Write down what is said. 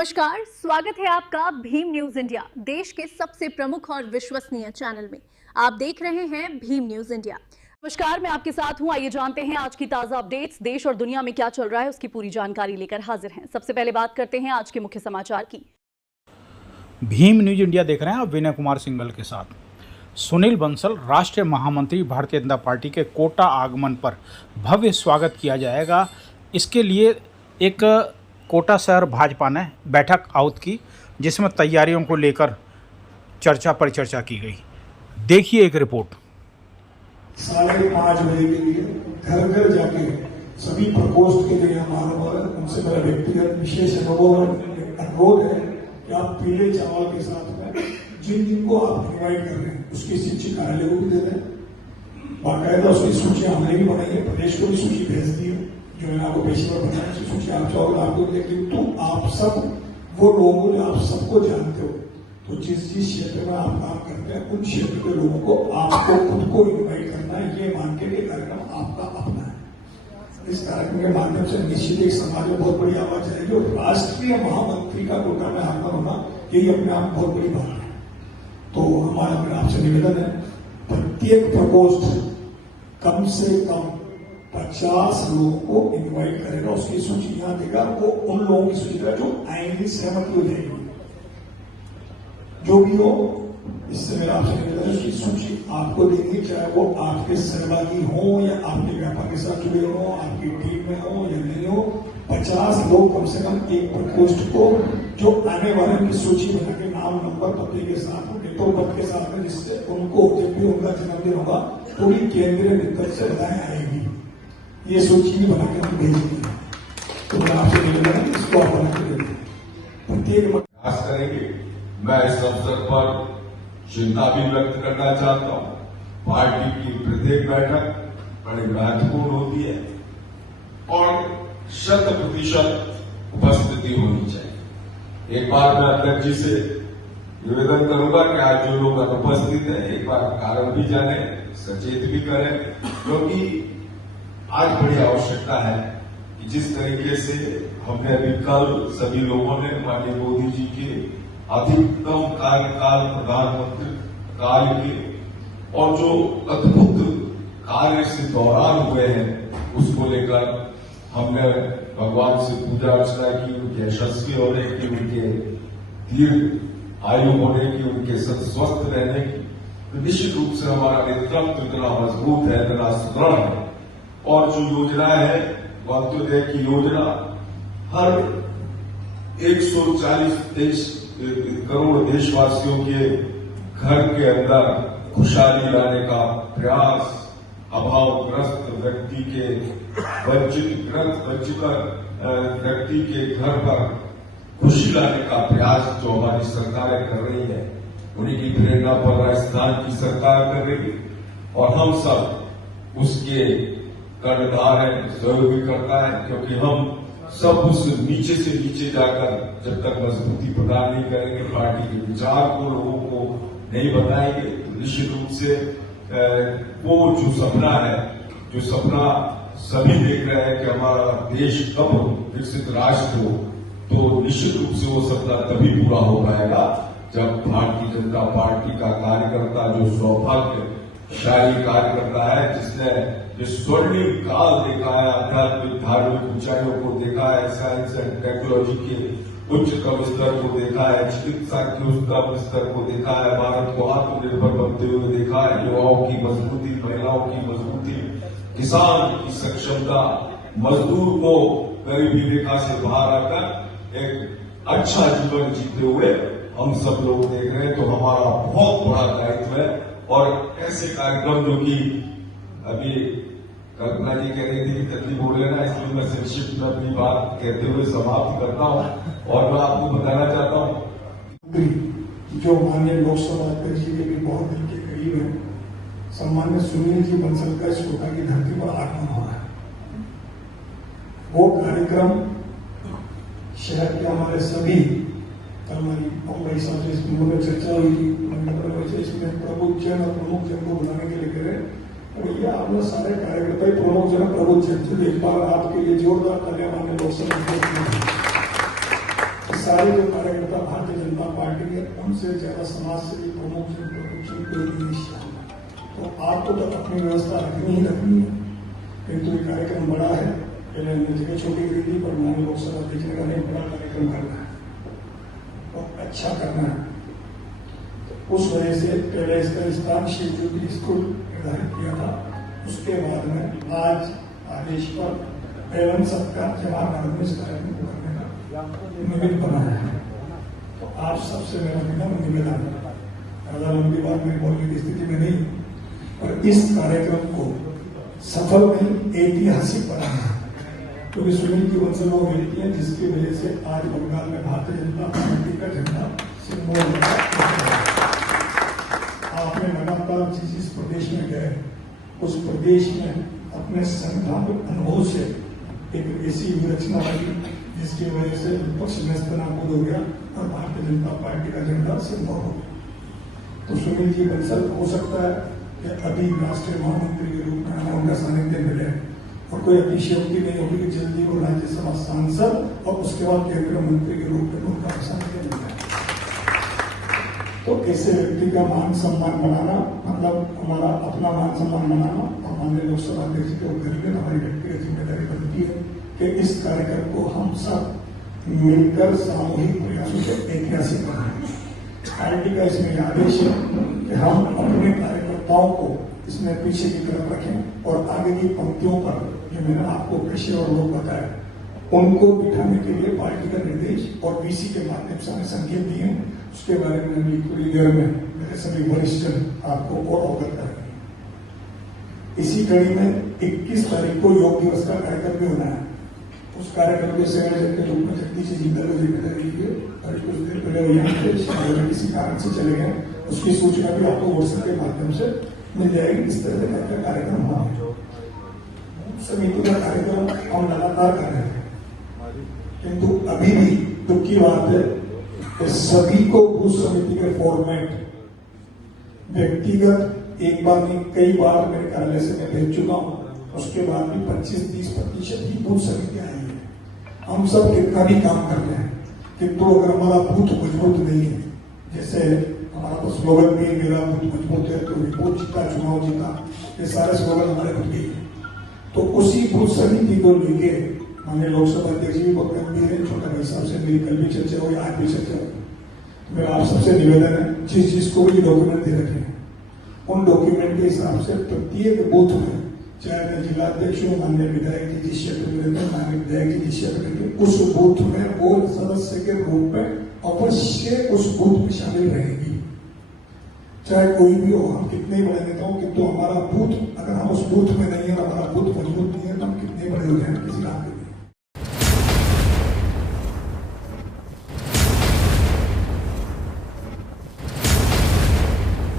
नमस्कार, स्वागत है आपका भीम न्यूज इंडिया, देश के सबसे प्रमुख और विश्वसनीय चैनल में। आप देख रहे हैं भीम न्यूज इंडिया। नमस्कार, मैं आपके साथ हूं। आइए जानते हैं आज की ताजा अपडेट्स। देश और दुनिया में क्या चल रहा है उसकी पूरी जानकारी लेकर हाजिर हैं। सबसे पहले बात करते हैं आज के मुख्य समाचार की। भीम न्यूज इंडिया देख रहे हैं आप विनय कुमार सिंघल के साथ। सुनील बंसल राष्ट्रीय महामंत्री भारतीय जनता पार्टी के कोटा आगमन पर भव्य स्वागत किया जाएगा। इसके लिए एक कोटा शहर भाजपा ने बैठक आउट की, जिसमें तैयारियों को लेकर परिचर्चा की गई। देखिए एक रिपोर्ट। 5:30 बजे के लिए घर घर जाके सभी प्रकोष्ठ के लिए हमारा उनसे मेरा व्यक्तिगत विशेष अनुरोध है कि आप पीले चावल के साथ में जिन जिनको आप इन्वाइट कर रहे हैं उसकी शिक्षक कार्यालय को भी दे दें। बाकायदा उसकी सूची हमने भी बनाई है, प्रदेश को भी सूची भेज दी है, जो है आपको पेशेवर बनाया उसकी सूची आप चाहो आपको लेकिन तो आप सब वो लोगों ने आप सबको जानते हो, तो जिस क्षेत्र में आप काम करते हैं उन क्षेत्र के लोगों को आपको खुद को इन्वाइट करना है, ये मान के ये कार्यक्रम आपका अपना है। इस कार्यक्रम के माध्यम से निश्चित एक समाज में बहुत बड़ी आवाज आएगी और राष्ट्रीय महामंत्री का कोटा में आगमन होना यही अपने आप बहुत बड़ी बात है। तो हमारा मेरा आपसे निवेदन है, प्रत्येक प्रकोष्ठ कम से कम 50 लोगों को इन्वाइट करेगा, उसकी सूची यहां देगा, वो उन लोगों की सूची देगा जो आएंगे, सहमति हो जाएगी, जो भी हो। इससे मेरा आपसे निवेदन है उसकी सूची आपको देंगे, चाहे वो आपके सहभागी हो या आपके व्यापार के साथ जुड़े हो, आपकी टीम में हो या नहीं हो। 50 लोग कम से कम एक प्रकोष्ठ को जो आने वाले की सूची बना के नाम नंबर पते के साथ डेट ऑफ बर्थ के साथ में, जिससे उनको जब भी उनका जन्मदिन होगा पूरी केंद्रीय वित्त से बधाई आएगी। ये सूची भी बना के हम भेजेंगे। तो मैं आपसे निवेदन है इसको आप बना के देंगे, प्रत्येक प्रयास करेंगे। मैं इस अवसर पर चिंता भी व्यक्त करना चाहता हूं। पार्टी की प्रत्येक बैठक बड़ी महत्वपूर्ण होती है और 100% उपस्थिति होनी चाहिए। एक बार मैं अध्यक्ष जी से निवेदन करूंगा कि आज जो लोग अनुपस्थित हैं एक बार कारण भी जाने, सचेत भी करें, क्योंकि आज बड़ी आवश्यकता है कि जिस तरीके से हमने अभी कल सभी लोगों ने माननीय मोदी जी के अधिकतम कार्यकाल प्रधानमंत्री काल के और जो अद्भुत कार्य से दौरान हुए हैं उसको लेकर हमने भगवान से पूजा अर्चना की, उनके यशस्वी होने की, उनके दीर्घ आयु होने की, उनके स्वस्थ रहने की। तो निश्चित रूप से हमारा नेतृत्व इतना मजबूत है, इतना सुदृढ़ है और जो योजना है वंतोदय की योजना हर 140 करोड़ देशवासियों के घर के अंदर खुशहाली लाने का प्रयास, अभावग्रस्त व्यक्ति के वंचित व्यक्ति के घर पर खुशी लाने का प्रयास जो हमारी सरकारें कर रही है, उन्हीं की प्रेरणा पर राजस्थान की सरकार कर रही है और हम सब उसके कर्णधार है, सहयोगी करता है, क्योंकि हम सब उस नीचे से नीचे जाकर जब तक मजबूती प्रदान नहीं करेंगे, पार्टी के विचार को लोगों को नहीं बताएंगे, तो निश्चित रूप से वो जो सपना है, जो सपना सभी देख रहे हैं कि हमारा देश कब विकसित राष्ट्र हो, तो निश्चित रूप से वो सपना तभी पूरा हो पाएगा जब भारतीय जनता पार्टी का कार्यकर्ता जो सौभाग्यशाली कार्यकर्ता है, जिसने जो स्वर्णिम काल देखा है, आध्यात्मिक धार्मिक ऊंचाइयों को देखा है, साइंस एंड टेक्नोलॉजी के उच्चतम स्तर को देखा है, चिकित्सा के उच्चतम स्तर को देखा है, भारत को आत्मनिर्भर बनते हुए देखा है, युवाओं की मजबूती, महिलाओं की मजबूती, किसान की सक्षमता, मजदूर को गरीबी रेखा से बाहर आकर एक अच्छा जीवन जीते हुए हम सब लोग देख रहे हैं। तो हमारा बहुत बड़ा दायित्व है और ऐसे कार्यक्रम जो कि अभी कल्पना जी कह रही थी कि तकलीफ हो लेना, इसलिए मैं संक्षिप्त में अपनी बात कहते हुए समाप्त करता हूं और मैं आपको बताना चाहता हूं जो माननीय लोकसभा अध्यक्ष जी के भी बहुत दिल के करीब है, सम्मान्य सुनील जी बंसल का इस कोटा की धरती पर आगमन हो रहा है। वो कार्यक्रम शहर के हमारे सभी हमारी भाई साहब से इसमें चर्चा हुई थी, इसमें प्रबुद्ध जन और प्रमुख जन को बुलाने के लिए करें। भैया आपने सारे कार्यकर्ता ही प्रमुख जन प्रबुद्ध जन से एक बार आपके लिए जोरदार तालियां माननीय लोकसभा सारे जो कार्यकर्ता भारतीय जनता पार्टी के उनसे ज्यादा समाज सेवी प्रमुख कोई नहीं शामिल। तो आपको तो अपनी व्यवस्था रखनी ही रखनी है, किंतु ये कार्यक्रम बड़ा है। पहले हमने जगह छोटी करी थी, पर मैंने लोकसभा देखने का नहीं, बड़ा कार्यक्रम करना है और अच्छा करना है। तो उस वजह से पहले इसका स्थान शिवज्योति स्कूल निर्धारित किया था। उसके बाद में आज आदेश पर एवं सत्कार जमा में इस कार्यक्रम को करने का निमित्त बना है। तो आप सबसे मेरा निवेदन है, ज्यादा लंबी बात मेरी बोलने की स्थिति में नहीं, और इस कार्यक्रम को सफल नहीं ऐतिहासिक बनाना है, क्योंकि सुनील जी बंसल वो व्यक्ति है जिसकी वजह से आज बंगाल में भारतीय जनता पार्टी का झंडा सिंबल। आपने लगातार जिस प्रदेश में गए उस प्रदेश में अपने संगठनात्मक अनुभव से एक ऐसी विरचना आई जिसकी वजह से विपक्ष नेस्तनाबूद हो गया और भारतीय जनता पार्टी का झंडा सिंबल हो गया। तो सुनील जी बंसल हो सकता है कि अभी राष्ट्रीय महामंत्री के रूप में हमें उनका सानिध्य मिले और कोई अतिशयोक्ति नहीं होगी कि जल्दी वो राज्यसभा सांसद और उसके बाद केंद्रीय मंत्री के रूप में उनका सानिध्य मिल जाए। तो ऐसे व्यक्ति का मान सम्मान बनाना मतलब हमारा अपना मान सम्मान बनाना, और माननीय लोकसभा अध्यक्ष के उद्देश्य हमारी व्यक्तिगत जिम्मेदारी बनती है कि इस कार्यक्रम को हम सब मिलकर सामूहिक प्रयासों से ऐतिहासिक बनाएं। पार्टी का इसमें आदेश है कि हम अपने कार्यकर्ताओं को इसमें पीछे की तरफ रखें और आगे की पंक्तियों पर जो मैंने आपको पेशेवर लोग बताए उनको बिठाने के लिए पार्टी का निर्देश और वीसी के माध्यम से हमें संकेत दिए। उसके बारे में अभी थोड़ी देर में मेरे सभी वरिष्ठ आपको और अवगत करेंगे। इसी कड़ी में 21 तारीख को योग दिवस का कार्यक्रम भी होना है। उस कार्यक्रम के संयोजक के रूप में जगदीश जी जिम्मेदारी ली है और कुछ देर पहले वो यहाँ पे किसी कारण से चले गए, उसकी सूचना भी आपको व्हाट्सएप के माध्यम से मिल जाएगी। इस तरह का कार्यक्रम हुआ समिति का कार्यक्रम हम लगातार कर रहे हैं, किंतु अभी भी दुख की बात है कि सभी को बूथ समिति के फॉर्मेट व्यक्तिगत एक बार नहीं कई बार मेरे कार्यालय से मैं भेज चुका हूं। उसके बाद भी 25-30% ही बूथ समिति आई है। हम सब कितना भी काम करते हैं, किंतु अगर हमारा बूथ मजबूत नहीं है, जैसे हमारा तो स्लोगन भी मेरा बूथ मजबूत है तो रिपोर्ट जीता चुनाव जीता, ये सारे स्लोगन हमारे खुद के हैं। तो उसी बूथ समिति को लेके माननीय लोकसभा अध्यक्ष जी बहुत गंभीर है, छोटा भाई साहब से मेरी कल भी चर्चा हुई, आज भी चर्चा हुई। मेरा आप सबसे निवेदन है जिस जिसको भी डॉक्यूमेंट दे रखे उन डॉक्यूमेंट के हिसाब से प्रत्येक बूथ में, चाहे मैं जिला अध्यक्ष हूँ, माननीय विधायक जी जिस क्षेत्र में रहते हैं, माननीय विधायक जी जिस क्षेत्र में रहते, उस बूथ में वो सदस्य के रूप में अवश्य उस बूथ में शामिल रहेगी, चाहे कोई भी हो। हम कितने बड़े नेता हो, किंतु हमारा बूथ अगर हम उस बूथ में नहीं है, हमारा बूथ मजबूत नहीं है, तो हम कितने बड़े हो जाए किसी काम के